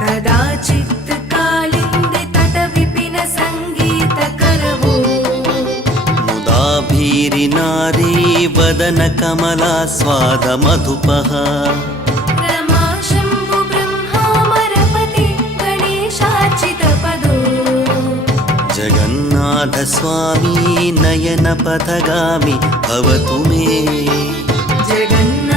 कदाचित् कालिन्दि तटविपिन सङ्गीतकरवो मुदाभीरिनारी वदन कमलास्वादमधुपः रमा शम्भु ब्रह्मामरपति गणेशार्चितपदो जगन्नाथस्वामी नयनपथगामी भवतु मे जगन्नाथ